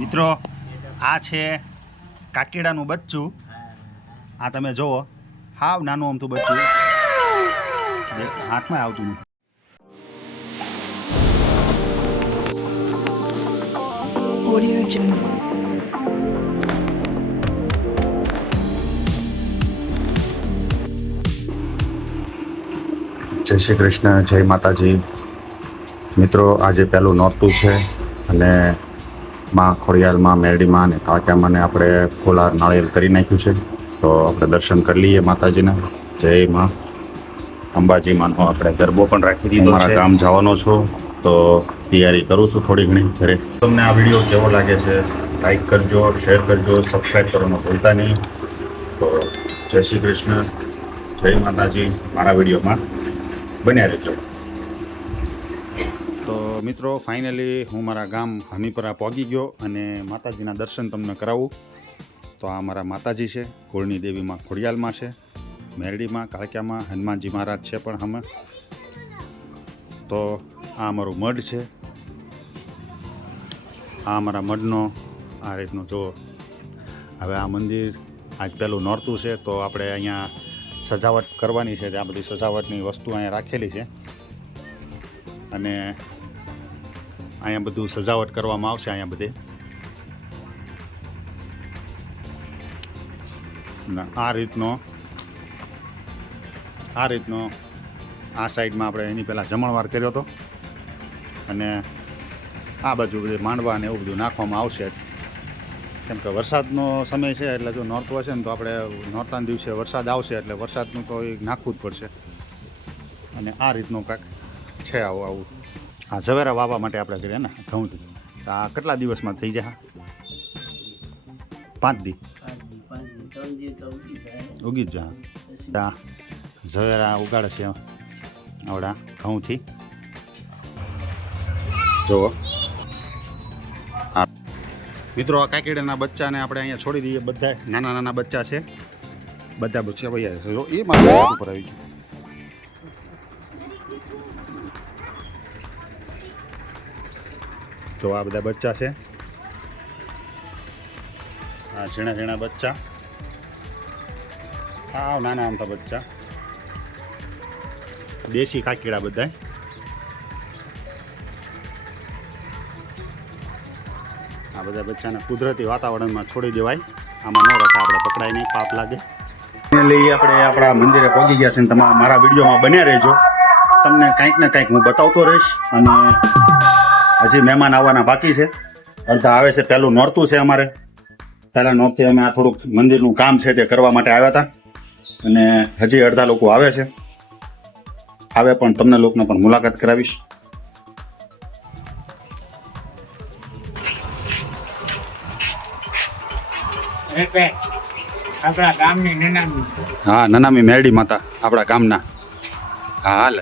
મિત્રો આ છે કાકીડાનું બચ્ચું. આ તમે જુઓ હાવ નાનું આમતું બચ્ચું. હાથમાં આવતું નથી. Audio Jungle. જય શ્રી કૃષ્ણ જય માતાજી. મિત્રો આજે પહેલું નોરતું છે અને માં ખોડિયારમાં મેરડીમાં અને કાળકામાંને આપણે ફોલાર નાળિયેર કરી નાખ્યું છે. તો આપણે દર્શન કરી લઈએ માતાજીના. જય માં. અંબાજી માનો આપણે ગરબો પણ રાખી દીધો મારા ગામ જવાનો છું તો તૈયારી કરું છું થોડી ઘણી ઘરે. તમને આ વીડિયો કેવો લાગે છે? લાઈક કરજો શેર કરજો સબસ્ક્રાઈબ કરવાનું ભૂલતા નહીં. તો જય શ્રી કૃષ્ણ. જય માતાજી. મારા વિડીયોમાં બન્યા રહેજો. મિત્રો ફાઇનલી હું મારા ગામ હમીપરા પહોંચી ગયો અને માતાજીના દર્શન તમને કરાવું. તો આ મારા માતાજી છે, કુળની દેવીમાં ખોડિયાલમાં છે, મેરડીમાં, કાળક્યામાં, હનુમાનજી મહારાજ છે પણ અમે. તો આ અમારું મઢ છે. આ અમારા મઢનો આ રીતનો જો, હવે આ મંદિર આજ પહેલું નોરતું છે, તો આપણે અહીંયા સજાવટ કરવાની છે, આ બધી સજાવટની વસ્તુ અહીંયા રાખેલી છે. અને અહીંયા બધું સજાવટ કરવામાં આવશે અહીંયા બધે. આ રીતનો આ રીતનો આ સાઈડમાં આપણે એની પહેલાં જમણવાર કર્યો હતો. અને આ બાજુ બધે માંડવા ને એવું બધું નાખવામાં આવશે. કેમ કે વરસાદનો સમય છે, એટલે જો નોર્થ હશે ને તો આપણે નોર્થના દિવસે વરસાદ આવશે, એટલે વરસાદનું તો એ નાખવું જ પડશે. અને આ રીતનું કાંક છે આવું આવું. આ ઝવેરા વાવવા માટે આપણે કરીએ ને, ઘઉં તો આ કેટલા દિવસમાં થઈ જાય? પાંચ દી. ઉગી જ જા ઝવેરા ઉગાડે છે આવડા ઘઉંથી જુઓ. મિત્રો, આ કાકીડાના બચ્ચાને આપણે અહીંયા છોડી દઈએ. બધા નાના નાના બચ્ચા છે. બધા બચ્ચા ભાઈ એ મારા ઉપર આવી ગયું. તો આ બધા બચ્ચા છે. આ ઝીણા ઝીણા બચ્ચા. આ નાના આમતા બચ્ચા. દેશી કાકીડા બધા આ બધા બચ્ચાને કુદરતી વાતાવરણમાં છોડી દેવાય. આમાં ન રખાય, આપણે પકડાય નહીં, પાપ લાગે. લઈ આપણે આપણા મંદિરે પહોંચી ગયા છે ને તમારા મારા વિડીયોમાં બન્યા રહેજો. તમને કંઈક ને કંઈક હું બતાવતો રહીશ અને હજી મહેમાન આવવાના બાકી છે. અડધા આવે છે પહેલું નોરતું છે અમારે. પહેલા નોરથી અમે આ થોડુંક મંદિરનું કામ છે તે કરવા માટે આવ્યા હતા. અને હજી અડધા લોકો આવે છે. આવે પણ તમને લોકોને પણ મુલાકાત કરાવીશ. આપણા ગામની નનામી. હા નનામી મેરડી માતા આપણા ગામના. હા હાલ.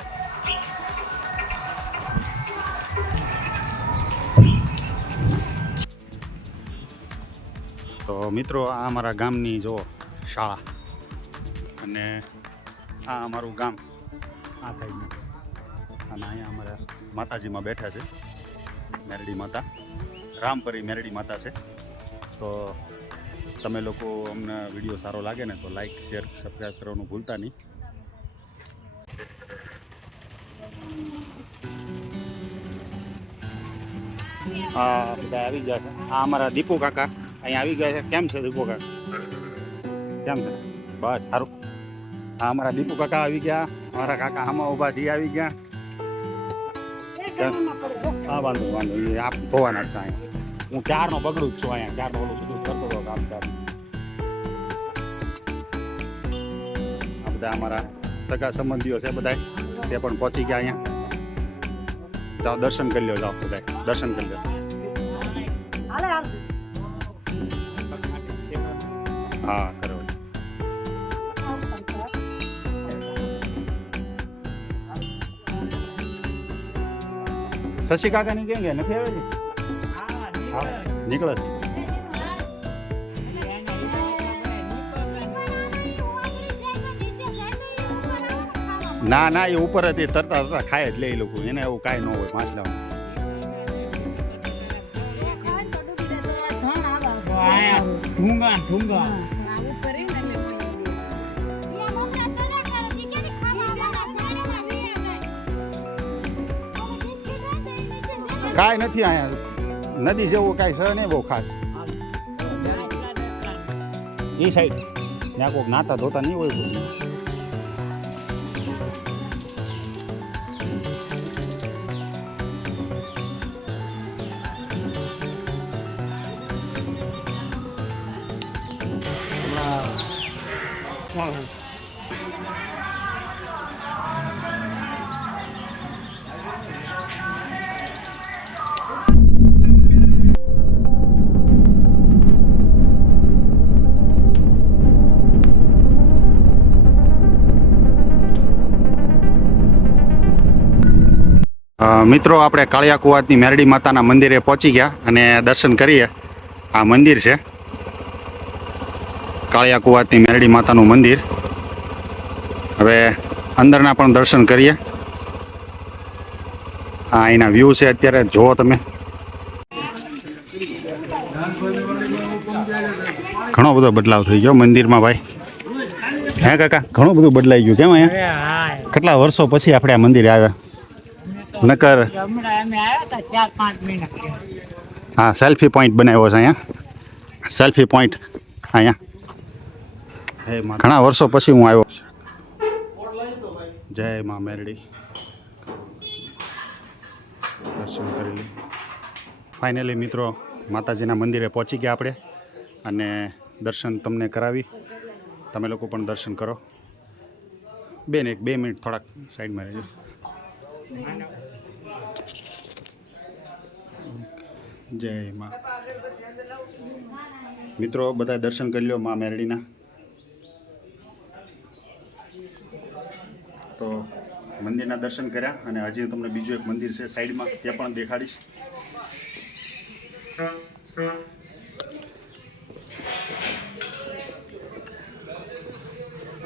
તો મિત્રો, આ અમારા ગામની જો શાળા. અને આ અમારું ગામ. આ સાઈડનું. અને અહીંયા અમારા માતાજીમાં બેઠા છે. મેરડી માતા. રામપરી મેરડી માતા છે. તો તમે લોકો અમને વીડિયો સારો લાગે ને તો લાઈક શેર સબસ્ક્રાઈબ કરવાનું ભૂલતા નહીં. આ બધા આવી ગયા છે. આ અમારા દીપુ કાકા. અહીંયા આવી ગયા છે. કેમ છે દીપુ કાકા? કેમ છે? બસ સારું. હા અમારા દીપુ કાકા આવી ગયા. અમારા કાકા આમાં ઊભા થઈ આવી ગયા. હા વાંધો વાંધો. એ આપ ધોવાના છે અહીંયા. હું ક્યારનો બગડું જ છું અહીંયા? ક્યારનો ઓલું બધું કરતો હતો કામ ચાલુ આ બધા અમારા સગા સંબંધીઓ છે બધા તે પણ પહોંચી ગયા અહીંયા. જાઓ દર્શન કરી લ્યો જાઓ બધા દર્શન કરી લ્યો. હા કરો શશી કાકા ની ક્યાં ગયા? નથી આવે હા નીકળે. છે ના ના એ ઉપર હતી તરતા તરતા ખાય જ લે એ લોકો. એને એવું કાંઈ ન હોય માછલા ઢૂંગા ઢૂંગા. કાંઈ નથી અહીંયા. નદી જેવું કાંઈ છે નહીં બહુ ખાસ. એ સાઈડ. ત્યાં કોઈક નાતા ધોતા નહીં હોય મિત્રો આપણે કાળિયા કુવાતની મેરડી માતાના મંદિરે પહોંચી ગયા અને દર્શન કરીએ. આ મંદિર છે. કાળિયા કુવાતની મેરડી માતાનું મંદિર. હવે અંદરના પણ દર્શન કરીએ. આ અહીંના વ્યૂ છે અત્યારે જુઓ તમે. ઘણો બધો બદલાવ થઈ ગયો મંદિરમાં ભાઈ. હે કાકા ઘણું બધું બદલાઈ ગયું કેમ અહીંયા? કેટલા વર્ષો પછી આપણે આ મંદિરે આવ્યા? નકર. હા સેલ્ફી પોઈન્ટ બનાવ્યો છે અહીંયા. સેલ્ફી પોઈન્ટ અહીંયા. ઘણા વર્ષો પછી હું આવ્યો જય મા મેરડી. દર્શન કરી લઈ ફાઇનલી મિત્રો માતાજીના મંદિરે પહોંચી ગયા આપણે અને દર્શન તમને કરાવી. તમે લોકો પણ દર્શન કરો. બેન એક બે મિનિટ થોડાક સાઈડમાં રહેજો. જય મા. મિત્રો બધા દર્શન કરી લો મા મેરડીના. તો મંદિરના દર્શન કર્યા અને હજી તમને બીજું એક મંદિર છે સાઈડમાં તે પણ દેખાડીશ.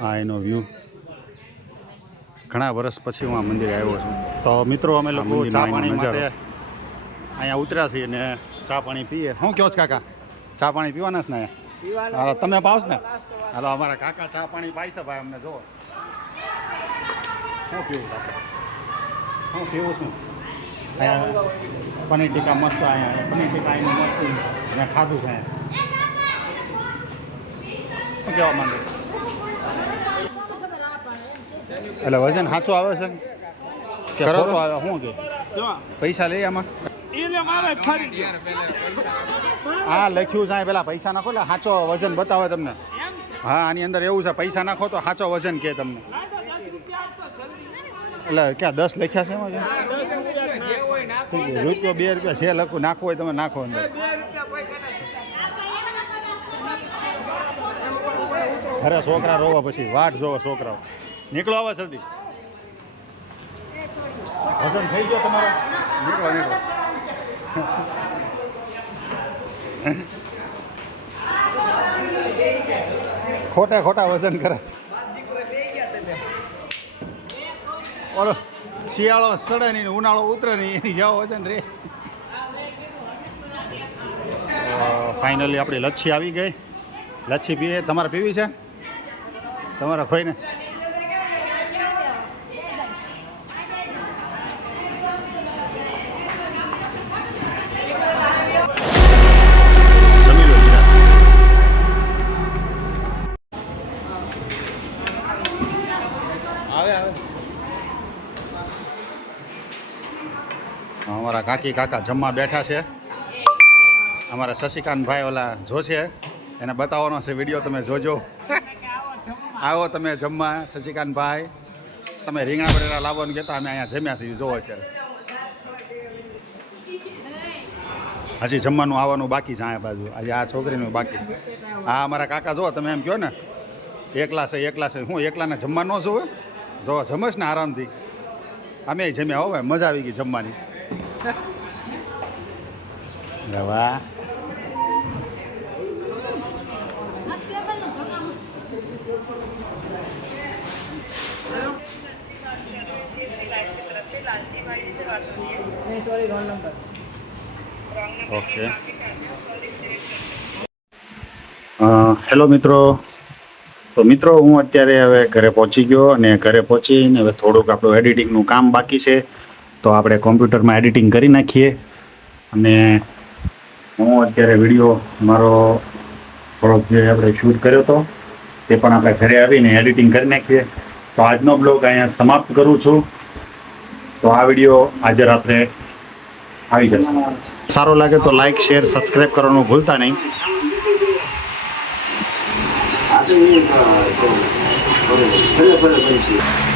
આ એનો વ્યૂ ઘણા વર્ષ પછી હું આ મંદિરે આવ્યો છું. તો મિત્રો અમે લોકો ચા પાણી માટે અહીંયા ઉતર્યા છીએ ને ચા પાણી પીએ. શું કહો છો કાકા? ચા પાણી પીવાના છે ને અહીંયા? હાલો તમે પાવશ ને? હાલો અમારા કાકા ચા પાણી પાય છે ભાઈ અમને જો શું પીવું કાકા શું પીવું છું? અહીંયા પનીર ટીકા મસ્ત અહીંયા. પનીર ટીકા અહીંનું મસ્ત મેં ખાધું છે અહીંયા. શું કહેવા માંગે? એટલે વજન સાચું આવે છે? કે તો આવે? શું કે? પૈસા લઈ આમાં? હા લખ્યું છે પેલા પૈસા નાખો એટલે સાચો વજન બતાવે તમને. હા આની અંદર એવું છે પૈસા નાખો તો સાચો વજન કે તમને. એટલે ક્યાં દસ લખ્યા છે એમાં? રૂપિયો બે રૂપિયા છે લખું નાખવું હોય તમે નાખો અંદર. અરે છોકરા રોવા પછી વાટ જોવો છોકરાઓ. નીકળો આવા જલ્દી. વજન થઈ ગયો તમારો? નીકળો નીકળો. ખોટા ખોટા વજન કરે ઓલો શિયાળો સડે નહીં ઉનાળો ઉતરે નહીં, એની જાઓ વજન રે. ફાઇનલી આપણી લચ્છી આવી ગઈ. લચ્છી પીએ. તમારે પીવી છે? તમારા ભાઈને કાકી કાકા જમવા બેઠા છે. અમારા શશિકાંતભાઈ ઓલા જોશે એને બતાવવાનો છે વીડિયો તમે જોજો. આવો તમે જમવા શશિકાંતભાઈ તમે રીંગણા બટેટા લાવવાનું કહેતા અમે અહીંયા જમ્યા છીએ જોવો અત્યારે. હજી જમવાનું આવવાનું બાકી છે આ બાજુ. આજે આ છોકરીનું બાકી છે. હા અમારા કાકા જુઓ, તમે એમ કહો ને, એકલા છે એકલા છે. હું એકલાને જમવા ન જોવે જો જમશ ને આરામથી. અમે જમ્યા હોય મજા આવી ગઈ જમવાની. અરે વાહ ઓકે હેલો મિત્રો તો મિત્રો હું અત્યારે હવે ઘરે પહોંચી ગયો અને ઘરે પહોંચીને હવે થોડુંક આપણું એડિટિંગનું કામ બાકી છે. તો આપણે કોમ્પ્યુટરમાં એડિટિંગ કરી નાખીએ. અને હું અત્યારે વીડિયો મારો થોડોક જે આપણે શૂટ કર્યો હતો તે પણ આપણે ઘરે આવીને એડિટિંગ કરી નાખીએ. તો આજનો બ્લોગ અહીંયા સમાપ્ત કરું છું. તો આ વીડિયો આજે રાત્રે આવી જશે. સારો લાગે તો લાઈક શેર સબસ્ક્રાઈબ કરવાનું ભૂલતા નહીં. ભલે